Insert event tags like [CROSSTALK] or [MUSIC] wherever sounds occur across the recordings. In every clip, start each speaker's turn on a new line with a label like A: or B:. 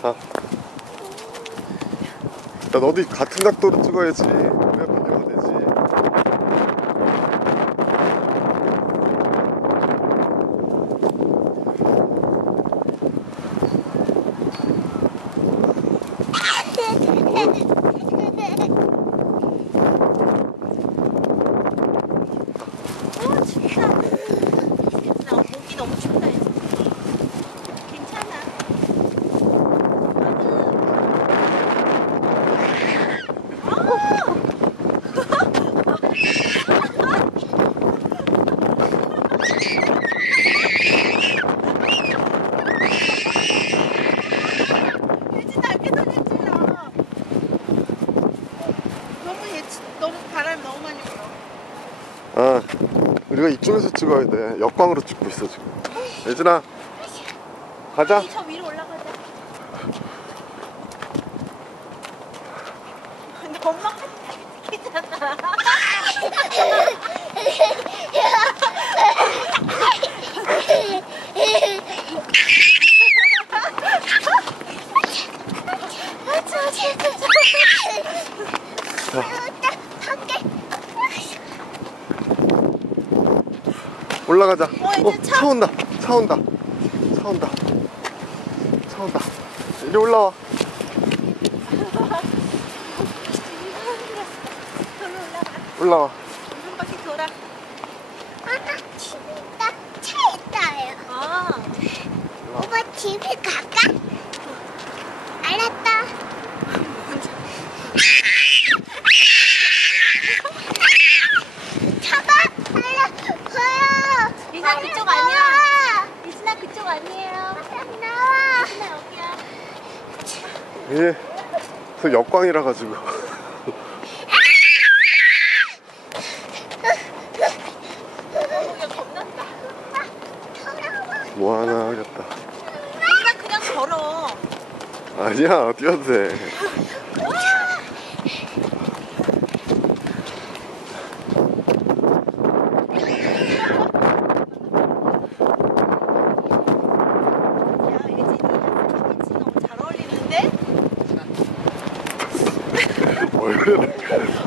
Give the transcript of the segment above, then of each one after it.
A: 자. 야, 너도 같은 각도로 찍어야지. 그래야 비디오가 되지.
B: 어, 춥다. 해서. 괜찮아. 예진 날개 돌렸지라. 너무 예지 너무 바람이 너무 많이 불어.
A: 아, 우리가 이쪽에서 찍어야 돼. 역광으로 찍고 있어, 지금. 예진아, 가자.
B: 저 위로 올라가자. 근데 엄마 괜찮아.
A: 올라가자.
B: 어, 이제 차-
A: 차 온다. 차 온다. 차 온다. 차 온다. 이리 올라와. [LAUGHS] 올라와.
B: 한 바퀴 돌아.
C: 차 있어요.
B: 아,
C: 오빠 집에 갈까? 알았다. 잡아! 알아! 보여!
B: 이사
C: 빨리
B: 그쪽
C: 나와!
B: 아니야. 이진아 그쪽 아니에요.
C: 빨리 나와!
B: 이진아 여기야.
A: 예. 그 역광이라 가지고.
B: 여기가 [LAUGHS] 겁난다.
A: 뭐 하나 하겠다.
B: 이진아 그냥 걸어.
A: 아니야, 뛰어도 돼. [LAUGHS]
B: 야, 예진이 예진 너무 잘 어울리는데? 가까이 되면서.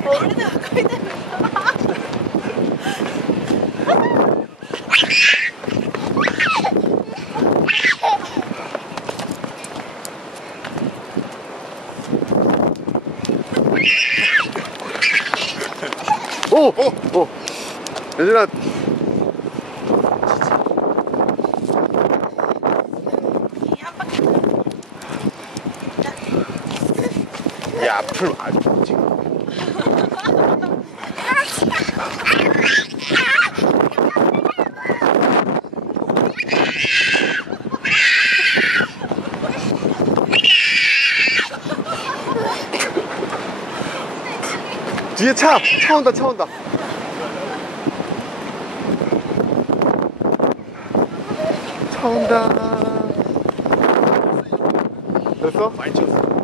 A: 오! 예진아,
B: 한 바퀴 돌아.
A: 이 앞을 안 찍어. 뒤에 차! 차 온다, 차 온다. 차 온다. 됐어?
D: 많이 쳤어.